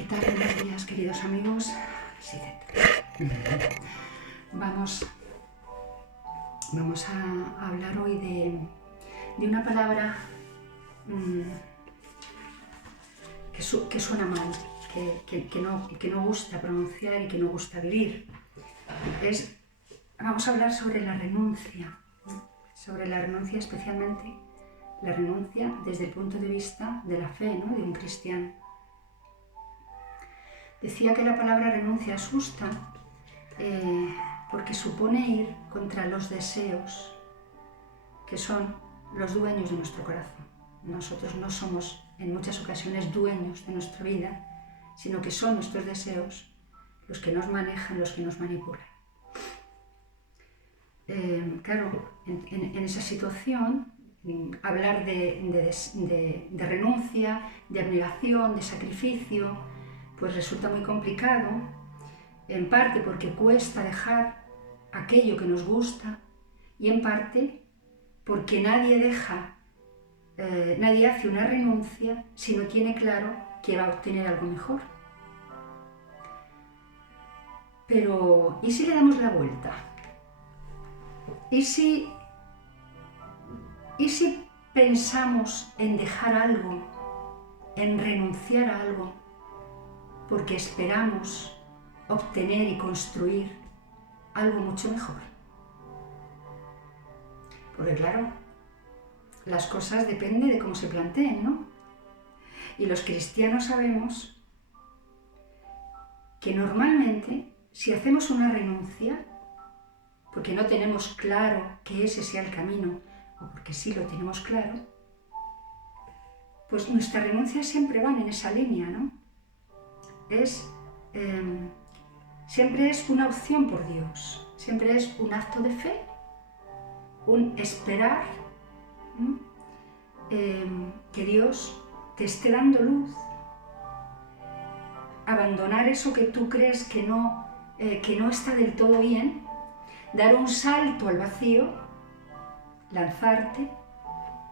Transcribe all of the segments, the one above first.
¿Qué tal? Buenos días, queridos amigos. Sí, vamos a hablar hoy de una palabra que suena mal, que no gusta pronunciar y que no gusta vivir. Vamos a hablar sobre la renuncia, sobre la renuncia, especialmente la renuncia desde el punto de vista de la fe, ¿no?, de un cristiano. Decía que la palabra renuncia asusta porque supone ir contra los deseos que son los dueños de nuestro corazón. Nosotros no somos en muchas ocasiones dueños de nuestra vida, sino que son nuestros deseos los que nos manejan, los que nos manipulan. Claro, en esa situación, hablar de renuncia, de abnegación, de sacrificio, pues resulta muy complicado, en parte porque cuesta dejar aquello que nos gusta y en parte porque nadie hace una renuncia si no tiene claro que va a obtener algo mejor. Pero, ¿y si le damos la vuelta? ¿Y si pensamos en dejar algo, en renunciar a algo, porque esperamos obtener y construir algo mucho mejor? Porque claro, las cosas dependen de cómo se planteen, ¿no? Y los cristianos sabemos que normalmente, si hacemos una renuncia, porque no tenemos claro que ese sea el camino, o porque sí lo tenemos claro, pues nuestras renuncias siempre van en esa línea, ¿no? Siempre es una opción por Dios, siempre es un acto de fe, un esperar que Dios te esté dando luz, abandonar eso que tú crees que no está del todo bien, dar un salto al vacío, lanzarte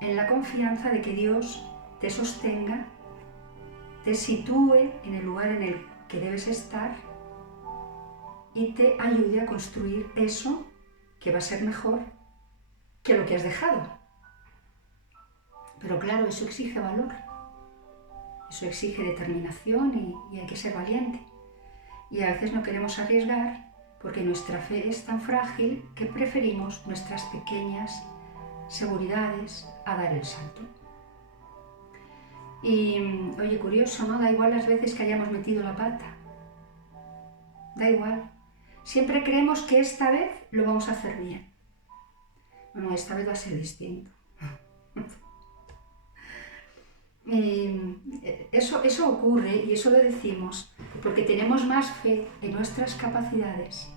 en la confianza de que Dios te sostenga, te sitúe en el lugar en el que debes estar y te ayude a construir eso que va a ser mejor que lo que has dejado. Pero claro, eso exige valor, eso exige determinación y hay que ser valiente. Y a veces no queremos arriesgar porque nuestra fe es tan frágil que preferimos nuestras pequeñas seguridades a dar el salto. Y oye, curioso, ¿no? Da igual las veces que hayamos metido la pata. Da igual. Siempre creemos que esta vez lo vamos a hacer bien. No, esta vez va a ser distinto. Eso ocurre y eso lo decimos porque tenemos más fe en nuestras capacidades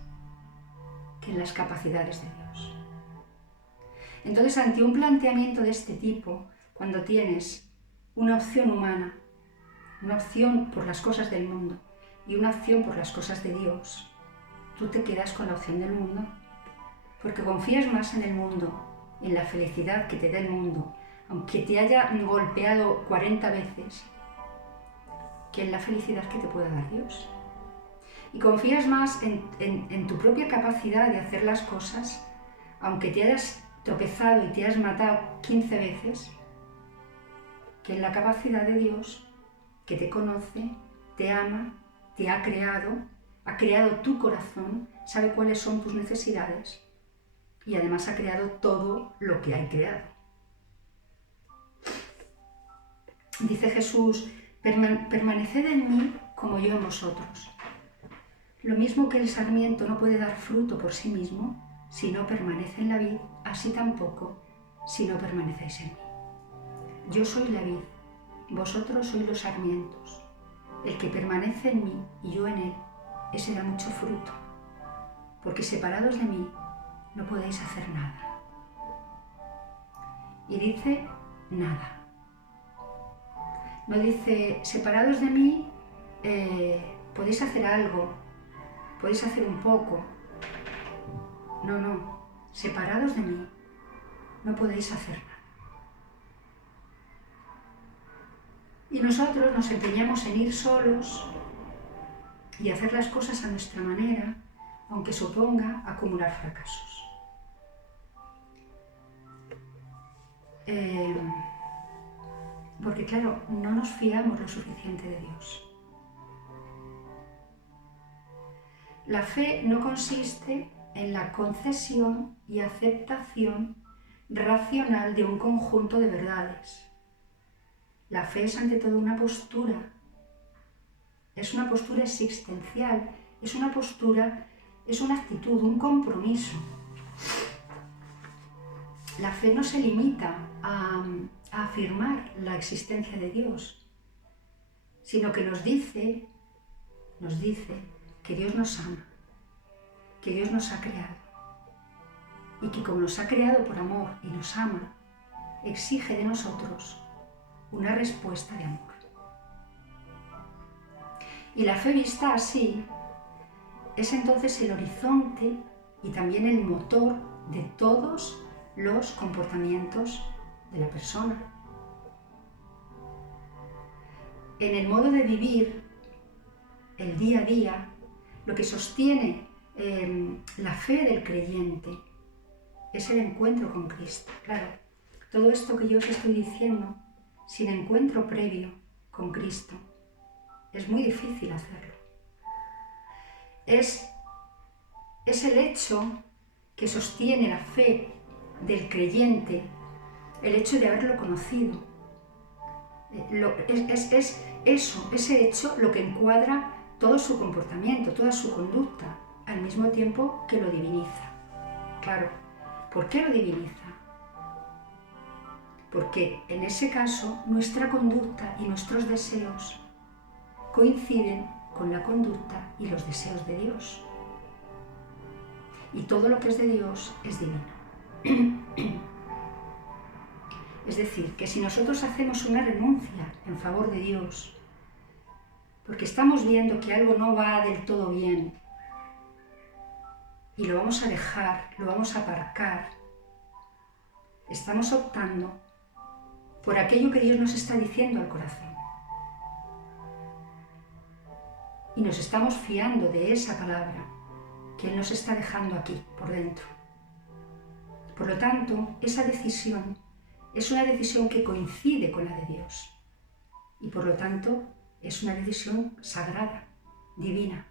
que en las capacidades de Dios. Entonces, ante un planteamiento de este tipo, cuando tienes una opción humana, una opción por las cosas del mundo y una opción por las cosas de Dios, tú te quedas con la opción del mundo porque confías más en el mundo, en la felicidad que te da el mundo, aunque te haya golpeado 40 veces, que en la felicidad que te puede dar Dios. Y confías más en tu propia capacidad de hacer las cosas, aunque te hayas tropezado y te hayas matado 15 veces, que en la capacidad de Dios, que te conoce, te ama, te ha creado tu corazón, sabe cuáles son tus necesidades y además ha creado todo lo que hay creado. Dice Jesús, permaneced en mí como yo en vosotros. Lo mismo que el sarmiento no puede dar fruto por sí mismo, si no permanece en la vid, así tampoco, si no permanecéis en mí. Yo soy la vid, vosotros sois los sarmientos. El que permanece en mí y yo en él, ese da mucho fruto, porque separados de mí no podéis hacer nada. Y dice nada. No dice, separados de mí, podéis hacer algo, podéis hacer un poco. No, separados de mí, no podéis hacer nada. Y nosotros nos empeñamos en ir solos, y hacer las cosas a nuestra manera, aunque suponga acumular fracasos. Porque claro, no nos fiamos lo suficiente de Dios. La fe no consiste en la concesión y aceptación racional de un conjunto de verdades. La fe es ante todo una postura existencial, es una postura, es una actitud, un compromiso. La fe no se limita a afirmar la existencia de Dios, sino que nos dice que Dios nos ama, que Dios nos ha creado y que como nos ha creado por amor y nos ama, exige de nosotros una respuesta de amor. Y la fe vista así es entonces el horizonte y también el motor de todos los comportamientos de la persona. En el modo de vivir el día a día, lo que sostiene la fe del creyente es el encuentro con Cristo. Claro, todo esto que yo os estoy diciendo, sin encuentro previo con Cristo, es muy difícil hacerlo. Es el hecho que sostiene la fe del creyente, el hecho de haberlo conocido. Es ese hecho lo que encuadra todo su comportamiento, toda su conducta, al mismo tiempo que lo diviniza. Claro, ¿por qué lo diviniza? Porque en ese caso nuestra conducta y nuestros deseos coinciden con la conducta y los deseos de Dios. Y todo lo que es de Dios es divino. Es decir, que si nosotros hacemos una renuncia en favor de Dios, porque estamos viendo que algo no va del todo bien, y lo vamos a dejar, lo vamos a aparcar, estamos optando por aquello que Dios nos está diciendo al corazón. Y nos estamos fiando de esa palabra que Él nos está dejando aquí, por dentro. Por lo tanto, esa decisión es una decisión que coincide con la de Dios. Y por lo tanto, es una decisión sagrada, divina.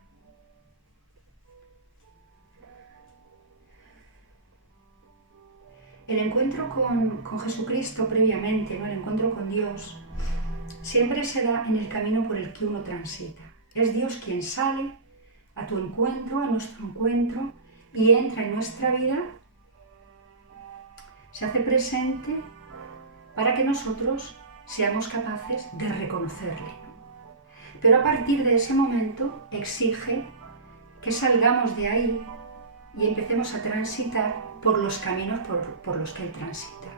El encuentro con Jesucristo previamente, ¿no? El encuentro con Dios, siempre se da en el camino por el que uno transita. Es Dios quien sale a tu encuentro, a nuestro encuentro, y entra en nuestra vida, se hace presente para que nosotros seamos capaces de reconocerle. Pero a partir de ese momento exige que salgamos de ahí y empecemos a transitar por los caminos por los que Él transita.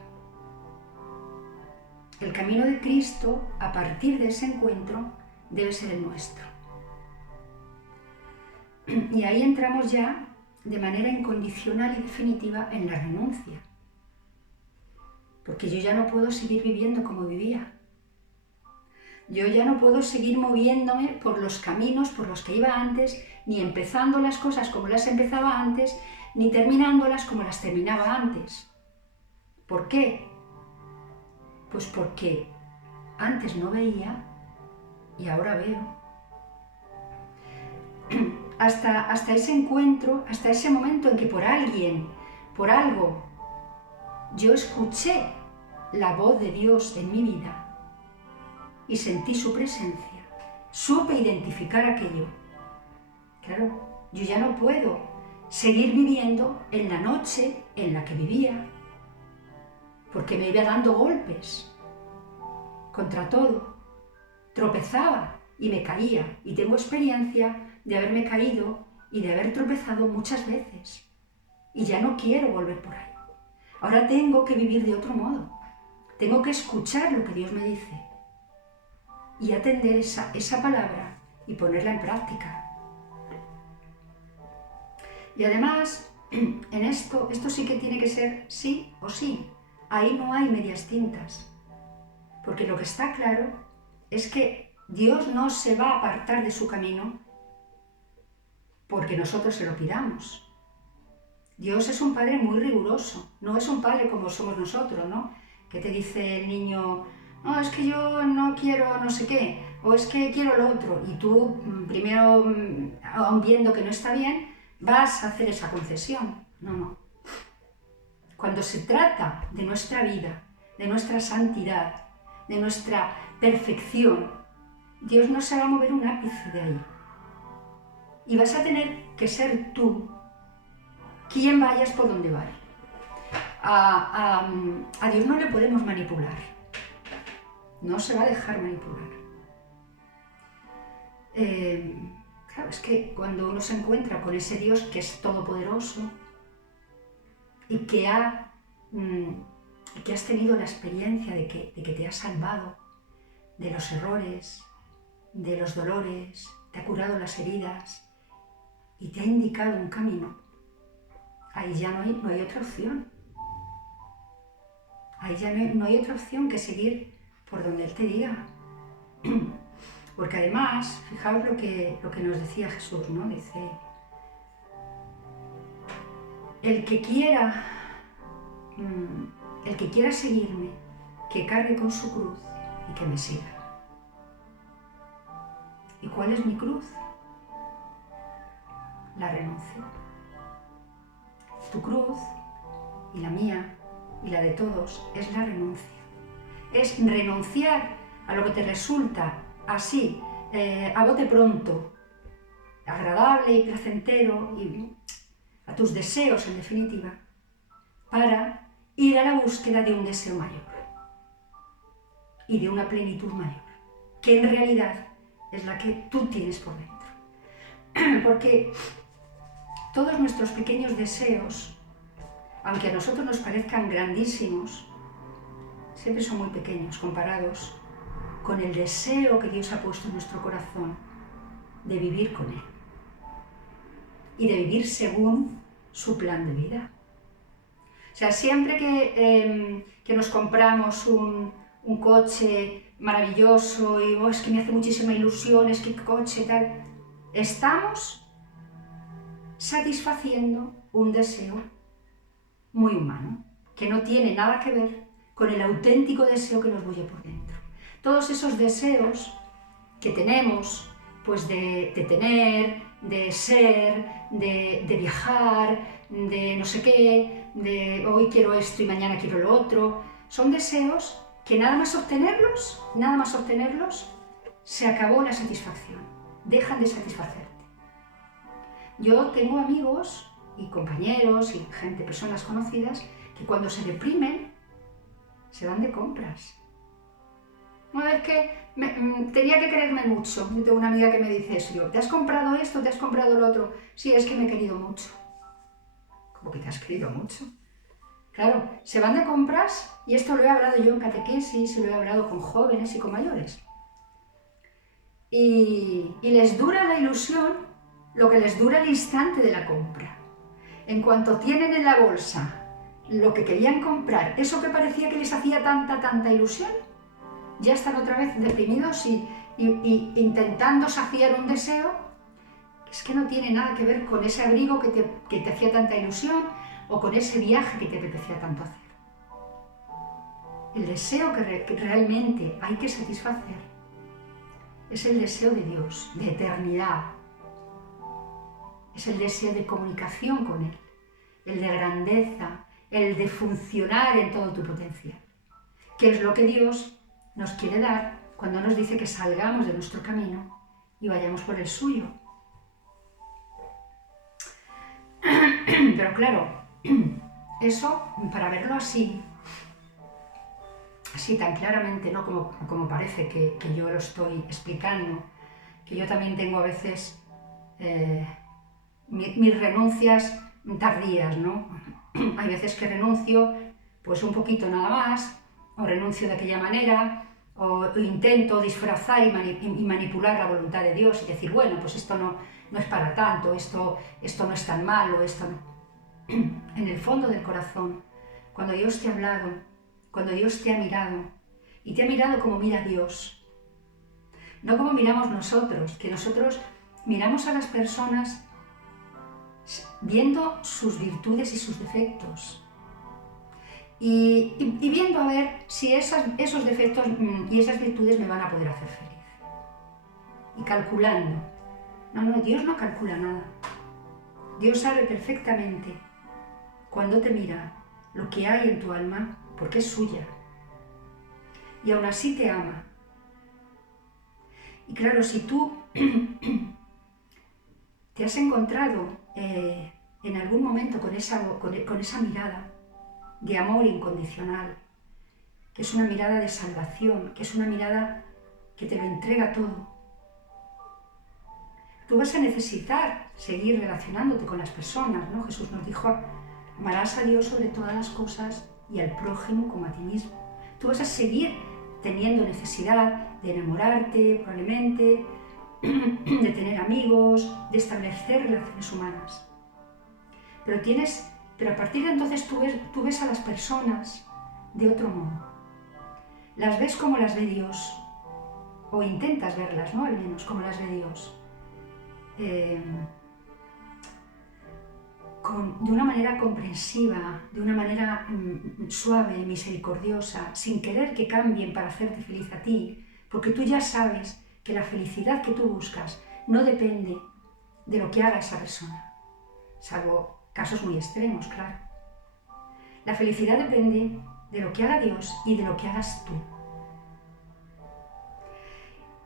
El camino de Cristo, a partir de ese encuentro, debe ser el nuestro. Y ahí entramos ya de manera incondicional y definitiva en la renuncia. Porque yo ya no puedo seguir viviendo como vivía. Yo ya no puedo seguir moviéndome por los caminos por los que iba antes, ni empezando las cosas como las empezaba antes, ni terminándolas como las terminaba antes. ¿Por qué? Pues porque antes no veía y ahora veo. Hasta ese encuentro, hasta ese momento en que por alguien, por algo, yo escuché la voz de Dios en mi vida y sentí su presencia, supe identificar aquello. Claro, yo ya no puedo seguir viviendo en la noche en la que vivía, porque me iba dando golpes contra todo, tropezaba y me caía, y tengo experiencia de haberme caído y de haber tropezado muchas veces, y ya no quiero volver por ahí. Ahora tengo que vivir de otro modo, tengo que escuchar lo que Dios me dice y atender esa palabra y ponerla en práctica. Y además, en esto sí que tiene que ser sí o sí. Ahí no hay medias tintas. Porque lo que está claro es que Dios no se va a apartar de su camino porque nosotros se lo pidamos. Dios es un Padre muy riguroso, no es un Padre como somos nosotros, ¿no? Que te dice el niño, no, es que yo no quiero no sé qué, o es que quiero lo otro, y tú primero, aun viendo que no está bien, vas a hacer esa concesión. No, no. Cuando se trata de nuestra vida, de nuestra santidad, de nuestra perfección, Dios no se va a mover un ápice de ahí. Y vas a tener que ser tú quien vayas por donde vaya. A Dios no le podemos manipular. No se va a dejar manipular. Claro, es que cuando uno se encuentra con ese Dios que es todopoderoso y que has tenido la experiencia de que te ha salvado de los errores, de los dolores, te ha curado las heridas y te ha indicado un camino, ahí ya no hay otra opción. Ahí ya no hay otra opción que seguir por donde Él te diga. Porque además, fijaos lo que nos decía Jesús, ¿no? Dice, el que quiera seguirme, que cargue con su cruz y que me siga. ¿Y cuál es mi cruz? La renuncia. Tu cruz y la mía y la de todos es la renuncia. Es renunciar a lo que te resulta así, a bote pronto, agradable y placentero, y a tus deseos en definitiva, para ir a la búsqueda de un deseo mayor y de una plenitud mayor, que en realidad es la que tú tienes por dentro. Porque todos nuestros pequeños deseos, aunque a nosotros nos parezcan grandísimos, siempre son muy pequeños comparados con el deseo que Dios ha puesto en nuestro corazón de vivir con Él y de vivir según su plan de vida. O sea, siempre que nos compramos un coche maravilloso y es que me hace muchísima ilusión, es que coche tal, estamos satisfaciendo un deseo muy humano, que no tiene nada que ver con el auténtico deseo que nos bulle por dentro. Todos esos deseos que tenemos, pues de tener, de ser, de viajar, de no sé qué, de hoy quiero esto y mañana quiero lo otro, son deseos que nada más obtenerlos, se acabó la satisfacción, dejan de satisfacerte. Yo tengo amigos y compañeros y gente, personas conocidas, que cuando se deprimen, se van de compras. No, es que tenía que quererme mucho. Yo tengo una amiga que me dice eso, ¿te has comprado esto, te has comprado lo otro? Sí, es que me he querido mucho. ¿Cómo que te has querido mucho? Claro, se van de compras, y esto lo he hablado yo en catequesis, y lo he hablado con jóvenes y con mayores. Y les dura la ilusión lo que les dura el instante de la compra. En cuanto tienen en la bolsa lo que querían comprar, eso que parecía que les hacía tanta ilusión, ya están otra vez deprimidos y intentando saciar un deseo que es que no tiene nada que ver con ese abrigo que te hacía tanta ilusión o con ese viaje que te apetecía tanto hacer. El deseo que realmente hay que satisfacer es el deseo de Dios, de eternidad. Es el deseo de comunicación con Él, el de grandeza, el de funcionar en todo tu potencial, que es lo que Dios nos quiere dar cuando nos dice que salgamos de nuestro camino y vayamos por el suyo. Pero claro, eso, para verlo así tan claramente, ¿no? como parece que yo lo estoy explicando, que yo también tengo a veces mis renuncias tardías, ¿no? Hay veces que renuncio pues un poquito nada más, o renuncio de aquella manera, o intento disfrazar y manipular la voluntad de Dios y decir, bueno, pues esto no es para tanto, esto no es tan malo, esto no. En el fondo del corazón, cuando Dios te ha hablado, cuando Dios te ha mirado, y te ha mirado como mira Dios, no como miramos nosotros, que nosotros miramos a las personas viendo sus virtudes y sus defectos. Y viendo a ver si esos defectos y esas virtudes me van a poder hacer feliz. Y calculando. No, Dios no calcula nada. Dios sabe perfectamente cuando te mira lo que hay en tu alma, porque es suya. Y aún así te ama. Y claro, si tú te has encontrado en algún momento con esa mirada de amor incondicional, que es una mirada de salvación, que es una mirada que te lo entrega todo, tú vas a necesitar seguir relacionándote con las personas, ¿no? Jesús nos dijo, amarás a Dios sobre todas las cosas y al prójimo como a ti mismo. Tú vas a seguir teniendo necesidad de enamorarte, probablemente, de tener amigos, de establecer relaciones humanas. Pero a partir de entonces tú ves a las personas de otro modo. Las ves como las ve Dios, o intentas verlas, ¿no? Al menos como las ve Dios. De una manera comprensiva, de una manera suave, misericordiosa, sin querer que cambien para hacerte feliz a ti, porque tú ya sabes que la felicidad que tú buscas no depende de lo que haga esa persona, salvo casos muy extremos, claro. La felicidad depende de lo que haga Dios y de lo que hagas tú.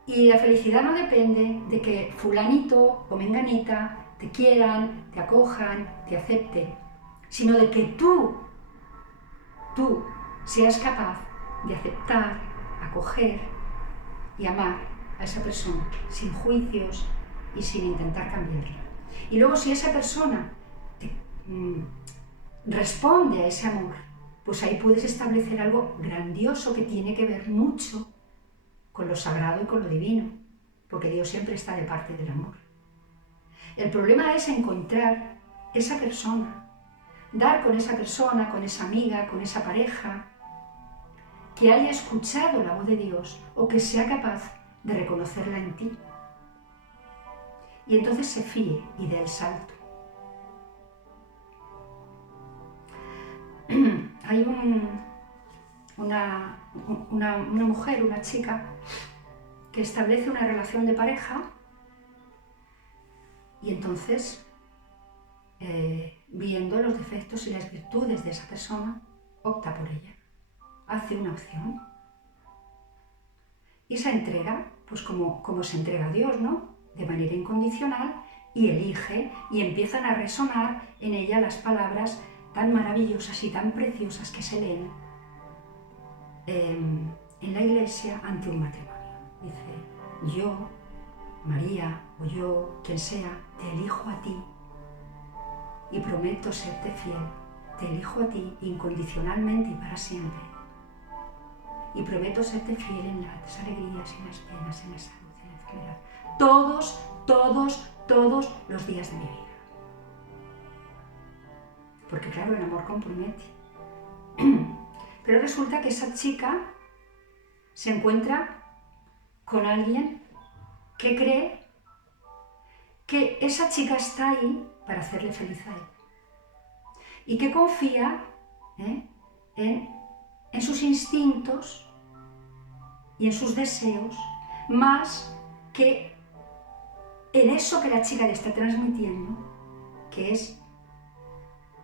Y la felicidad no depende de que fulanito o menganita te quieran, te acojan, te acepten, sino de que tú seas capaz de aceptar, acoger y amar a esa persona sin juicios y sin intentar cambiarla. Y luego si esa persona responde a ese amor, pues ahí puedes establecer algo grandioso que tiene que ver mucho con lo sagrado y con lo divino, porque Dios siempre está de parte del amor. El problema es encontrar esa persona, dar con esa persona, con esa amiga, con esa pareja, que haya escuchado la voz de Dios o que sea capaz de reconocerla en ti. Y entonces se fíe y dé el salto. Hay una mujer, una chica, que establece una relación de pareja y entonces, viendo los defectos y las virtudes de esa persona, opta por ella, hace una opción y se entrega, pues como se entrega a Dios, ¿no? De manera incondicional, y elige, y empiezan a resonar en ella las palabras tan maravillosas y tan preciosas que se leen en la iglesia ante un matrimonio. Dice, yo, María, o yo, quien sea, te elijo a ti y prometo serte fiel. Te elijo a ti incondicionalmente y para siempre. Y prometo serte fiel en las alegrías, en las penas, en la salud, en la enfermedad. Todos los días de mi vida. Porque claro, el amor compromete. Pero resulta que esa chica se encuentra con alguien que cree que esa chica está ahí para hacerle feliz a él. Y que confía en sus instintos y en sus deseos, más que en eso que la chica le está transmitiendo, que es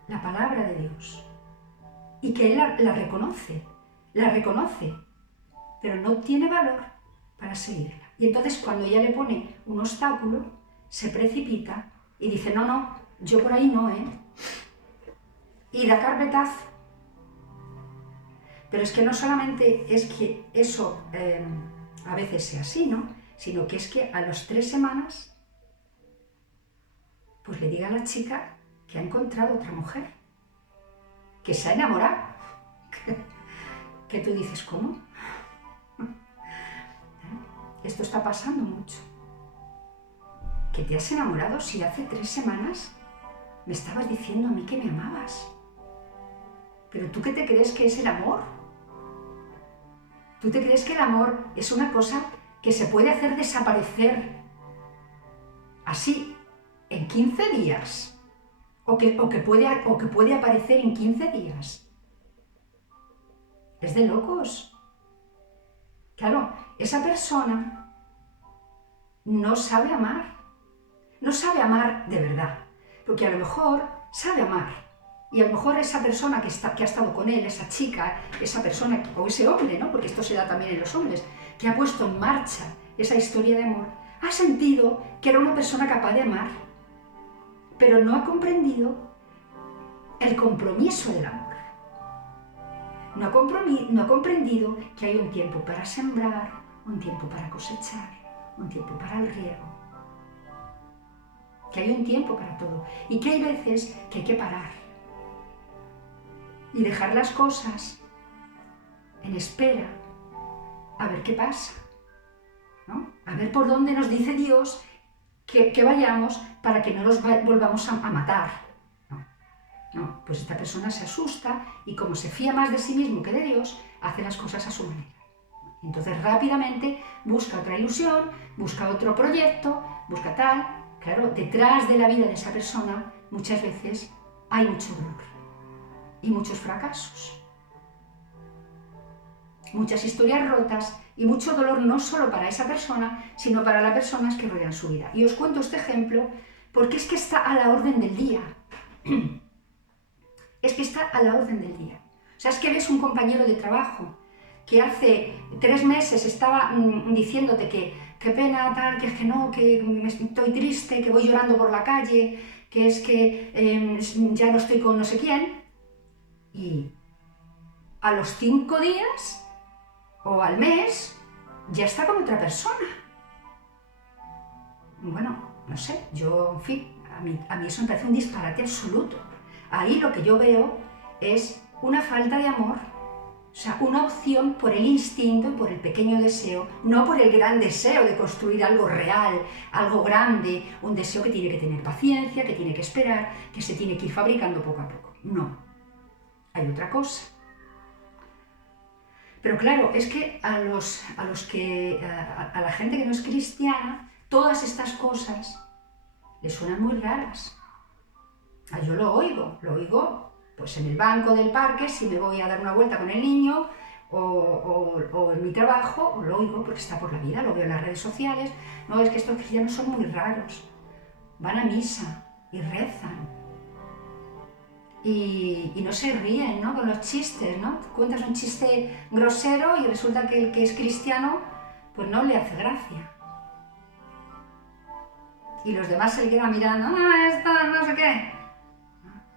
la palabra de Dios. Y que él la reconoce, pero no tiene valor para seguirla. Y entonces cuando ella le pone un obstáculo, se precipita y dice, no, yo por ahí no, y da carpetazo. Pero es que no solamente es que eso a veces sea así, ¿no? Sino que es que a las 3 semanas, pues le diga a la chica que ha encontrado otra mujer, que se ha enamorado. Que tú dices, ¿cómo? Esto está pasando mucho. ¿Que te has enamorado si hace 3 semanas me estabas diciendo a mí que me amabas? ¿Pero tú qué te crees que es el amor? ¿Tú te crees que el amor es una cosa que se puede hacer desaparecer así en 15 días? o que puede aparecer en 15 días. Es de locos. Claro, esa persona no sabe amar. No sabe amar de verdad. Porque a lo mejor sabe amar. Y a lo mejor esa persona que ha estado con él, esa chica, esa persona o ese hombre, ¿no? Porque esto se da también en los hombres, que ha puesto en marcha esa historia de amor, ha sentido que era una persona capaz de amar, pero no ha comprendido el compromiso del amor. No ha comprendido que hay un tiempo para sembrar, un tiempo para cosechar, un tiempo para el riego, que hay un tiempo para todo y que hay veces que hay que parar y dejar las cosas en espera a ver qué pasa, ¿no? A ver por dónde nos dice Dios que vayamos para que no nos volvamos a matar. No, pues esta persona se asusta y como se fía más de sí mismo que de Dios, hace las cosas a su manera. Entonces rápidamente busca otra ilusión, busca otro proyecto, busca tal. Claro, detrás de la vida de esa persona muchas veces hay mucho dolor y muchos fracasos. Muchas historias rotas y mucho dolor no solo para esa persona, sino para las personas que rodean su vida. Y os cuento este ejemplo porque es que está a la orden del día. Es que está a la orden del día. O sea, es que ves un compañero de trabajo que hace 3 meses estaba diciéndote que qué pena, tal, que es que no, que estoy triste, que voy llorando por la calle, que es que ya no estoy con no sé quién. Y a los 5 días o al mes ya está con otra persona. Bueno, no sé, yo, en fin, a mí eso me parece un disparate absoluto. Ahí lo que yo veo es una falta de amor, o sea, una opción por el instinto y por el pequeño deseo, no por el gran deseo de construir algo real, algo grande, un deseo que tiene que tener paciencia, que tiene que esperar, que se tiene que ir fabricando poco a poco. No, hay otra cosa. Pero claro, es que a la gente que no es cristiana, todas estas cosas les suenan muy raras. Yo lo oigo pues en el banco del parque, si me voy a dar una vuelta con el niño, o en mi trabajo, lo oigo porque está por la vida, lo veo en las redes sociales. No, es que estos cristianos son muy raros. Van a misa y rezan. Y no se ríen, ¿no? Con los chistes, ¿no? Cuentas un chiste grosero y resulta que el que es cristiano, pues no le hace gracia. Y los demás se le quedan mirando, esto, no sé qué.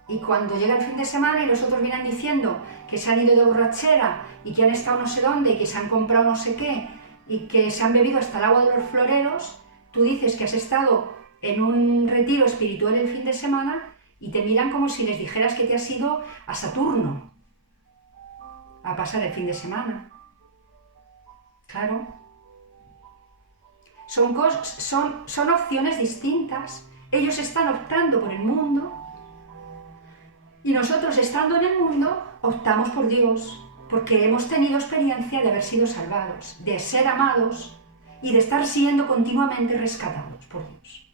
Y cuando llega el fin de semana y los otros vienen diciendo que se han ido de borrachera y que han estado no sé dónde y que se han comprado no sé qué y que se han bebido hasta el agua de los floreros, tú dices que has estado en un retiro espiritual el fin de semana y te miran como si les dijeras que te has ido a Saturno a pasar el fin de semana. Claro. Son opciones distintas. Ellos están optando por el mundo y nosotros, estando en el mundo, optamos por Dios, porque hemos tenido experiencia de haber sido salvados, de ser amados y de estar siendo continuamente rescatados por Dios.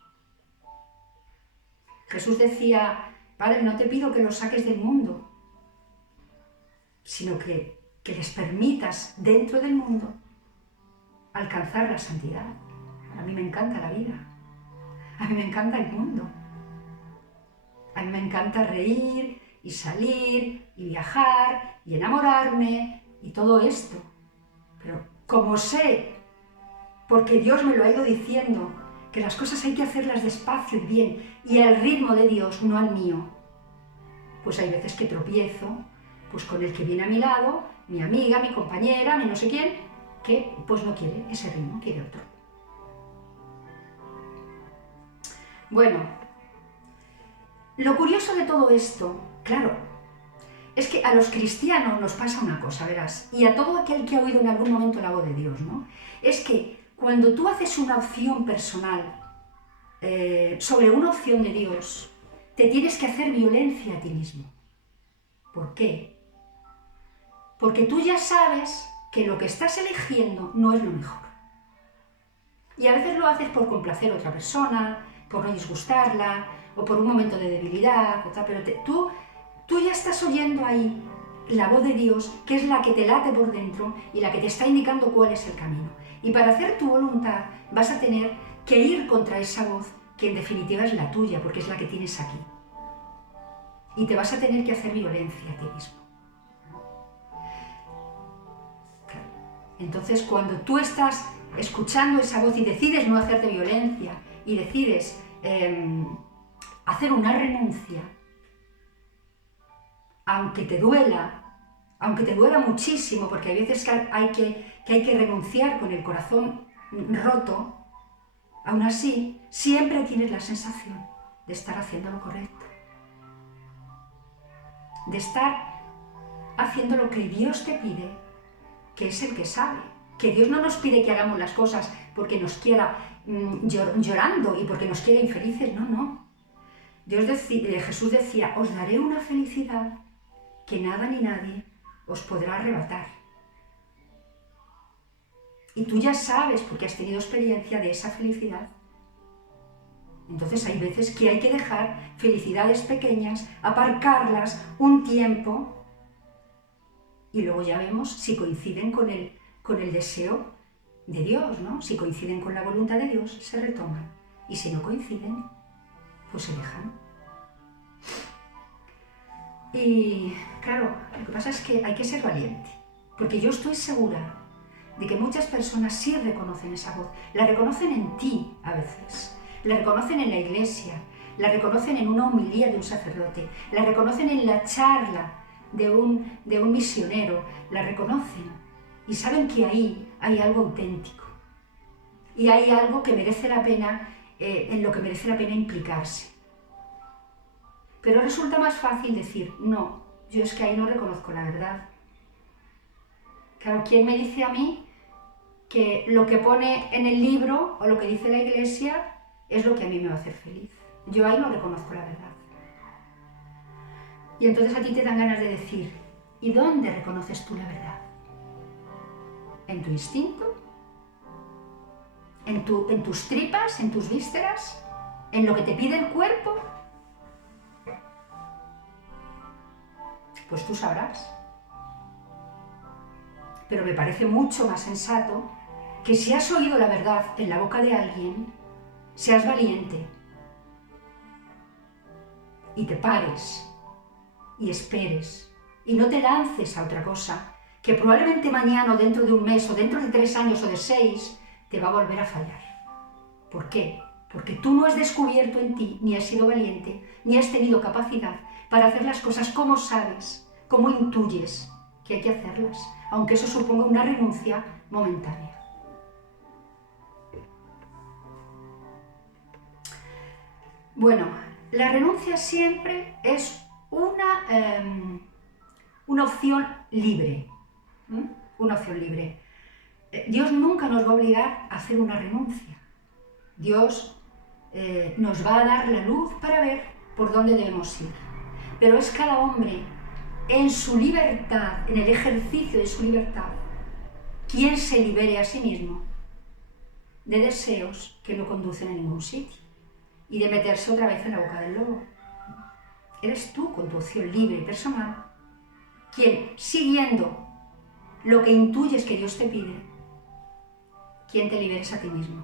Jesús decía, Padre, no te pido que los saques del mundo, sino que les permitas dentro del mundo alcanzar la santidad. A mí me encanta la vida, a mí me encanta el mundo. A mí me encanta reír y salir y viajar y enamorarme y todo esto. Pero como sé, porque Dios me lo ha ido diciendo, que las cosas hay que hacerlas despacio y bien y al ritmo de Dios, no al mío, pues hay veces que tropiezo pues con el que viene a mi lado, mi amiga, mi compañera, mi no sé quién, que pues no quiere ese ritmo, quiere otro. Bueno, lo curioso de todo esto, claro, es que a los cristianos nos pasa una cosa, verás, y a todo aquel que ha oído en algún momento la voz de Dios, ¿no? Es que cuando tú haces una opción personal sobre una opción de Dios, te tienes que hacer violencia a ti mismo. ¿Por qué? Porque tú ya sabes que lo que estás eligiendo no es lo mejor. Y a veces lo haces por complacer a otra persona, por no disgustarla, o por un momento de debilidad, o tal, pero tú ya estás oyendo ahí la voz de Dios, que es la que te late por dentro y la que te está indicando cuál es el camino. Y para hacer tu voluntad vas a tener que ir contra esa voz, que en definitiva es la tuya, porque es la que tienes aquí. Y te vas a tener que hacer violencia a ti mismo. Entonces, cuando tú estás escuchando esa voz y decides no hacerte violencia y decides hacer una renuncia, aunque te duela muchísimo, porque hay veces que hay que renunciar con el corazón roto, aún así, siempre tienes la sensación de estar haciendo lo correcto, de estar haciendo lo que Dios te pide, que es el que sabe, que Dios no nos pide que hagamos las cosas porque nos quiera llorando y porque nos quiera infelices, no. Jesús decía, os daré una felicidad que nada ni nadie os podrá arrebatar. Y tú ya sabes, porque has tenido experiencia de esa felicidad. Entonces hay veces que hay que dejar felicidades pequeñas, aparcarlas un tiempo, y luego ya vemos si coinciden con el deseo de Dios, ¿no? Si coinciden con la voluntad de Dios, se retoman. Y si no coinciden, pues se dejan. Y claro, lo que pasa es que hay que ser valiente, porque yo estoy segura de que muchas personas sí reconocen esa voz. La reconocen en ti a veces, la reconocen en la iglesia, la reconocen en una homilía de un sacerdote, la reconocen en la charla de un misionero, la reconocen y saben que ahí hay algo auténtico y hay algo que merece la pena, en lo que merece la pena implicarse. Pero resulta más fácil decir, no, yo es que ahí no reconozco la verdad. Claro, ¿quién me dice a mí que lo que pone en el libro o lo que dice la iglesia es lo que a mí me va a hacer feliz? Yo ahí no reconozco la verdad. Y entonces a ti te dan ganas de decir, ¿y dónde reconoces tú la verdad? ¿En tu instinto? ¿En tus tripas? ¿En tus vísceras? ¿En lo que te pide el cuerpo? Pues tú sabrás. Pero me parece mucho más sensato que si has oído la verdad en la boca de alguien, seas valiente y te pares y esperes y no te lances a otra cosa que probablemente mañana o dentro de un mes o dentro de 3 años o de 6 te va a volver a fallar. ¿Por qué? Porque tú no has descubierto en ti, ni has sido valiente, ni has tenido capacidad para hacer las cosas como sabes, como intuyes que hay que hacerlas, aunque eso suponga una renuncia momentánea. Bueno, la renuncia siempre es una opción libre. Una opción libre. Dios nunca nos va a obligar a hacer una renuncia. Dios nos va a dar la luz para ver por dónde debemos ir. Pero es cada hombre en su libertad, en el ejercicio de su libertad, quien se libere a sí mismo de deseos que no conducen a ningún sitio y de meterse otra vez en la boca del lobo. Eres tú, con tu opción libre y personal, quien, siguiendo lo que intuyes que Dios te pide, quien te liberes a ti mismo.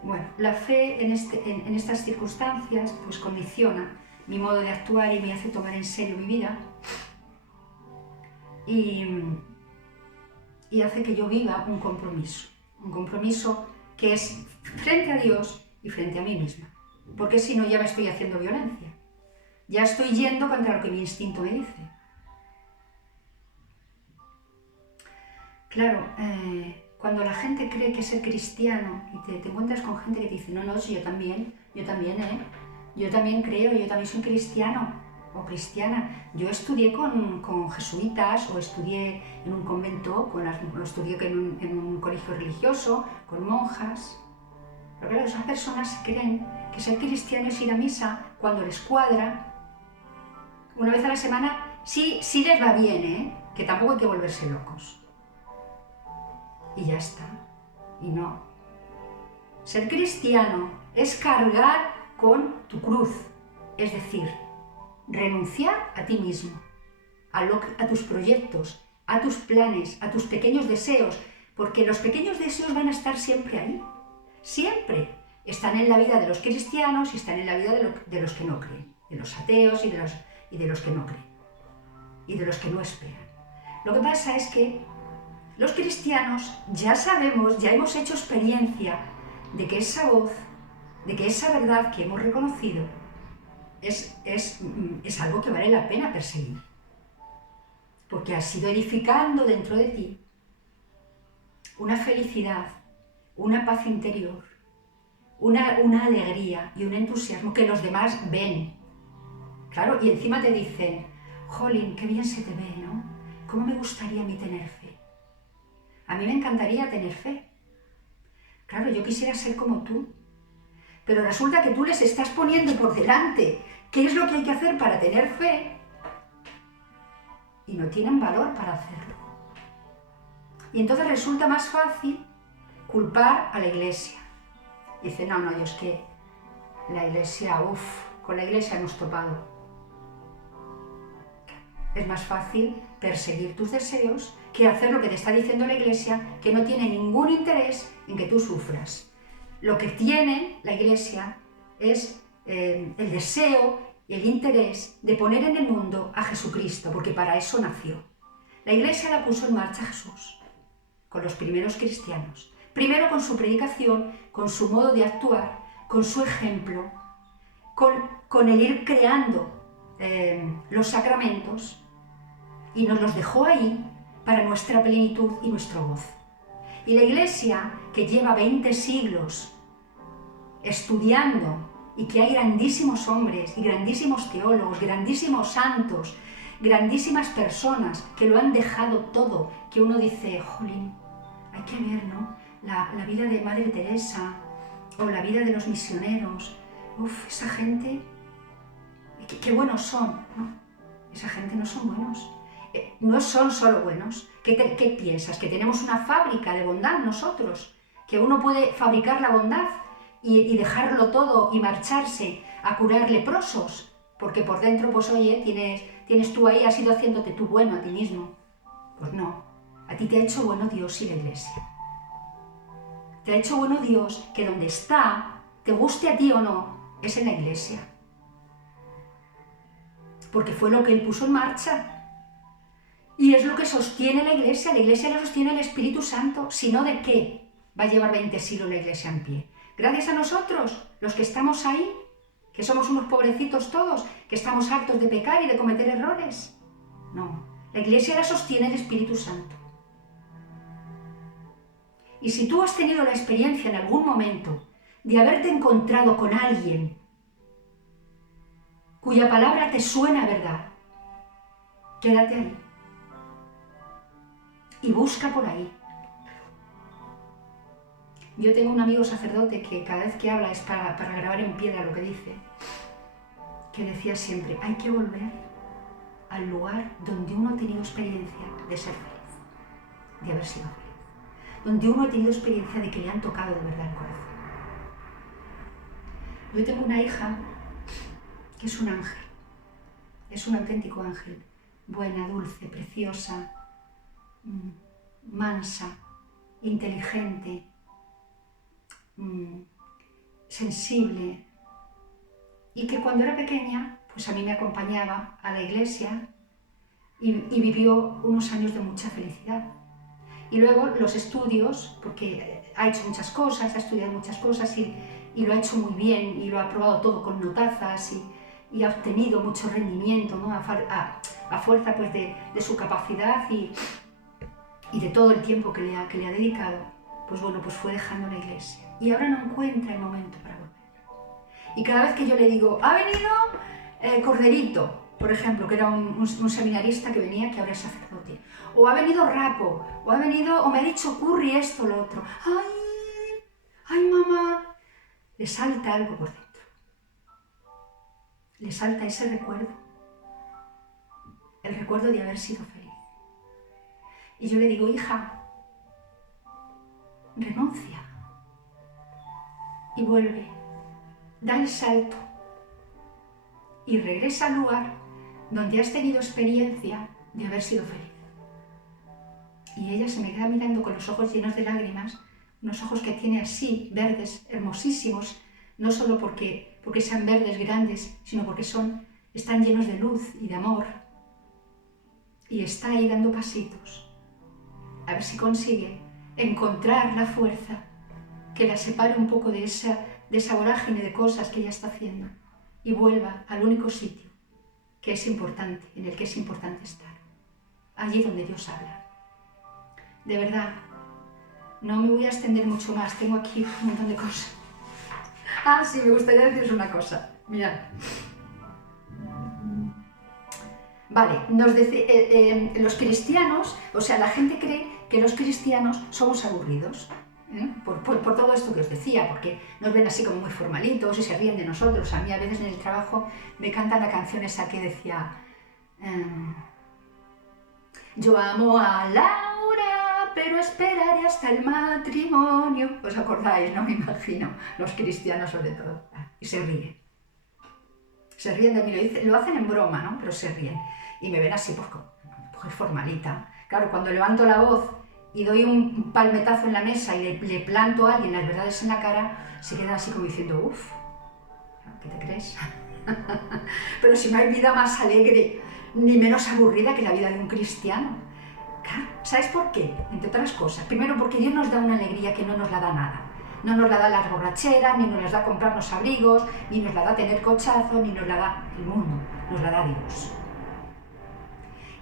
Bueno, la fe en estas circunstancias pues condiciona mi modo de actuar y me hace tomar en serio mi vida y hace que yo viva un compromiso que es frente a Dios y frente a mí misma, porque si no ya me estoy haciendo violencia, ya estoy yendo contra lo que mi instinto me dice. Claro, cuando la gente cree que ser cristiano y te encuentras con gente que te dice, no, yo también creo, yo también soy cristiano o cristiana. Yo estudié con jesuitas o estudié en un convento, estudié en un colegio religioso, con monjas. Pero claro, esas personas creen que ser cristiano es ir a misa cuando les cuadra, una vez a la semana, sí les va bien, que tampoco hay que volverse locos. Y ya está. Y no. Ser cristiano es cargar con tu cruz, es decir, renunciar a ti mismo, a tus proyectos, a tus planes, a tus pequeños deseos, porque los pequeños deseos van a estar siempre ahí, siempre. Están en la vida de los cristianos y están en la vida de los que no creen, de los ateos y de los que no creen, y de los que no esperan. Lo que pasa es que los cristianos ya sabemos, ya hemos hecho experiencia de que esa voz, de que esa verdad que hemos reconocido es algo que vale la pena perseguir, porque has ido edificando dentro de ti una felicidad, una paz interior, una alegría y un entusiasmo que los demás ven. Claro, y encima te dicen, jolín, qué bien se te ve, ¿no? ¿Cómo me gustaría a mí tener fe? A mí me encantaría tener fe. Claro, yo quisiera ser como tú. Pero resulta que tú les estás poniendo por delante qué es lo que hay que hacer para tener fe y no tienen valor para hacerlo. Y entonces resulta más fácil culpar a la iglesia. Dice, no, yo es que la iglesia, con la iglesia hemos topado. Es más fácil perseguir tus deseos que hacer lo que te está diciendo la iglesia, que no tiene ningún interés en que tú sufras. Lo que tiene la iglesia es el deseo y el interés de poner en el mundo a Jesucristo, porque para eso nació. La iglesia la puso en marcha Jesús, con los primeros cristianos. Primero con su predicación, con su modo de actuar, con su ejemplo, con el ir creando los sacramentos, y nos los dejó ahí para nuestra plenitud y nuestro gozo. Y la Iglesia, que lleva 20 siglos estudiando y que hay grandísimos hombres y grandísimos teólogos, grandísimos santos, grandísimas personas que lo han dejado todo, que uno dice, jolín, hay que ver, ¿no? La vida de Madre Teresa o la vida de los misioneros. Esa gente, qué buenos son, ¿no? Esa gente no son buenos. No son solo buenos. ¿Qué piensas? ¿Que tenemos una fábrica de bondad nosotros? ¿Que uno puede fabricar la bondad y dejarlo todo y marcharse a curar leprosos? Porque por dentro, pues oye, tienes tú ahí, has ido haciéndote tú bueno a ti mismo. Pues no, a ti te ha hecho bueno Dios y la Iglesia. Te ha hecho bueno Dios, que donde está, te guste a ti o no, es en la Iglesia. Porque fue lo que Él puso en marcha. Y es lo que sostiene la Iglesia la sostiene el Espíritu Santo, si no, ¿de qué va a llevar 20 siglos la Iglesia en pie? Gracias a nosotros, los que estamos ahí, que somos unos pobrecitos todos, que estamos hartos de pecar y de cometer errores. No, la Iglesia la sostiene el Espíritu Santo. Y si tú has tenido la experiencia en algún momento de haberte encontrado con alguien cuya palabra te suena a verdad, quédate ahí. Y busca por ahí. Yo tengo un amigo sacerdote que cada vez que habla es para grabar en piedra lo que dice, que decía siempre, hay que volver al lugar donde uno ha tenido experiencia de ser feliz, de haber sido feliz, donde uno ha tenido experiencia de que le han tocado de verdad el corazón. Yo tengo una hija que es un ángel, es un auténtico ángel, buena, dulce, preciosa, mansa, inteligente, sensible, y que cuando era pequeña, pues a mí me acompañaba a la iglesia y vivió unos años de mucha felicidad. Y luego los estudios, porque ha hecho muchas cosas, ha estudiado muchas cosas y lo ha hecho muy bien y lo ha aprobado todo con notazas y ha obtenido mucho rendimiento, ¿no? a fuerza pues, de su capacidad y de todo el tiempo que le ha dedicado, pues bueno, pues fue dejando la iglesia. Y ahora no encuentra el momento para volver. Y cada vez que yo le digo, ha venido Corderito, por ejemplo, que era un seminarista que venía, que ahora es sacerdote, o ha venido Rapo, o me ha dicho Curry esto, lo otro, ¡ay, mamá! Le salta algo por dentro. Le salta ese recuerdo, el recuerdo de haber sido feliz. Y yo le digo, hija, renuncia. y vuelve, da el salto y regresa al lugar donde has tenido experiencia de haber sido feliz. Y ella se me queda mirando con los ojos llenos de lágrimas, unos ojos que tiene así, verdes, hermosísimos, no solo porque sean verdes grandes, sino porque están llenos de luz y de amor. Y está ahí dando pasitos, a ver si consigue encontrar la fuerza que la separe un poco de esa vorágine de cosas que ella está haciendo y vuelva al único sitio que es importante, en el que es importante estar, allí donde Dios habla. De verdad, no me voy a extender mucho más, tengo aquí un montón de cosas. Ah, sí, me gustaría deciros una cosa, mirad. Vale, los cristianos, o sea, la gente cree que los cristianos somos aburridos, por todo esto que os decía, porque nos ven así como muy formalitos y se ríen de nosotros. A mí a veces en el trabajo me cantan la canción esa que decía yo amo a Laura, pero esperaré hasta el matrimonio. ¿Os acordáis, no? Me imagino, los cristianos sobre todo. Y se ríen. Se ríen de mí, lo hacen en broma, ¿no? Pero se ríen. Y me ven así, pues formalita. Claro, cuando levanto la voz y doy un palmetazo en la mesa y le planto a alguien las verdades en la cara, se queda así como diciendo, uff, ¿qué te crees? Pero si no hay vida más alegre ni menos aburrida que la vida de un cristiano. Claro, ¿sabes por qué? Entre otras cosas. Primero, porque Dios nos da una alegría que no nos la da nada. No nos la da las borracheras, ni nos las da comprarnos abrigos, ni nos la da tener cochazo, ni nos la da el mundo, nos la da Dios.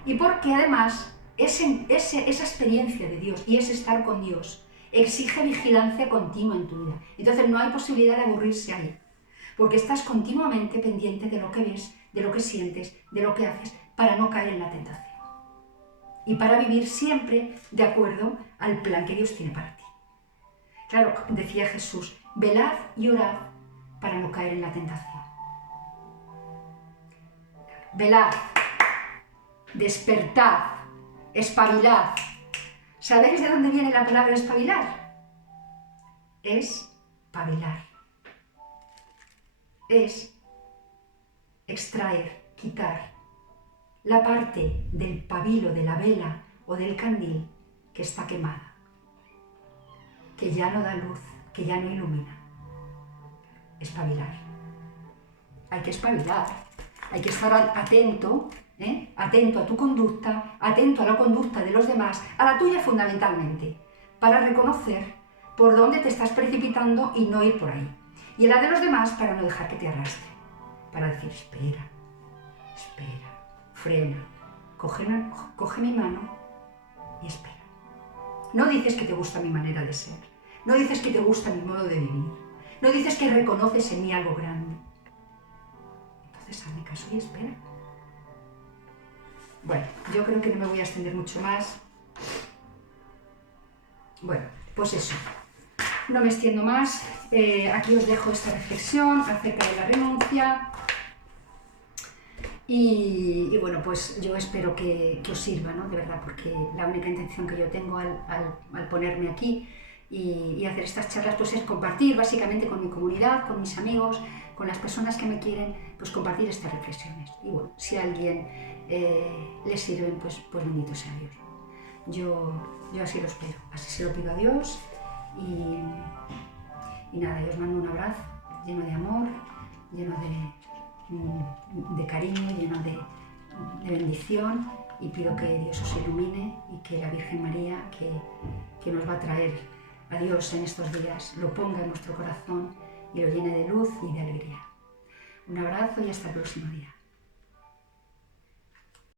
Y porque además esa experiencia de Dios y ese estar con Dios exige vigilancia continua en tu vida. Entonces no hay posibilidad de aburrirse ahí, porque estás continuamente pendiente de lo que ves, de lo que sientes, de lo que haces, para no caer en la tentación. Y para vivir siempre de acuerdo al plan que Dios tiene para ti. Claro, decía Jesús, velad y orad para no caer en la tentación. Velad, despertad, espabilad. ¿Sabéis de dónde viene la palabra espabilar? Es pabilar. Es extraer, quitar la parte del pabilo, de la vela o del candil que está quemada, que ya no da luz, que ya no ilumina. Espabilar. Hay que espabilar, hay que estar atento, atento a tu conducta, atento a la conducta de los demás, a la tuya fundamentalmente, para reconocer por dónde te estás precipitando y no ir por ahí. Y a la de los demás para no dejar que te arrastre, para decir, espera, frena, coge mi mano y espera. No dices que te gusta mi manera de ser, no dices que te gusta mi modo de vivir, no dices que reconoces en mí algo grande. Entonces hazme caso y espera. Bueno, yo creo que no me voy a extender mucho más. Bueno, pues eso. No me extiendo más. Aquí os dejo esta reflexión acerca de la renuncia. Y bueno, pues yo espero que os sirva, ¿no? De verdad, porque la única intención que yo tengo al ponerme aquí y hacer estas charlas pues es compartir básicamente con mi comunidad, con mis amigos, con las personas que me quieren, pues compartir estas reflexiones. Y bueno, si a alguien le sirven, pues bendito sea Dios. Yo así lo espero, así se lo pido a Dios y nada, yo os mando un abrazo lleno de amor, lleno de cariño, lleno de bendición, y pido que Dios os ilumine y que la Virgen María, que nos va a traer a Dios en estos días, lo ponga en nuestro corazón y lo llene de luz y de alegría. Un abrazo y hasta el próximo día.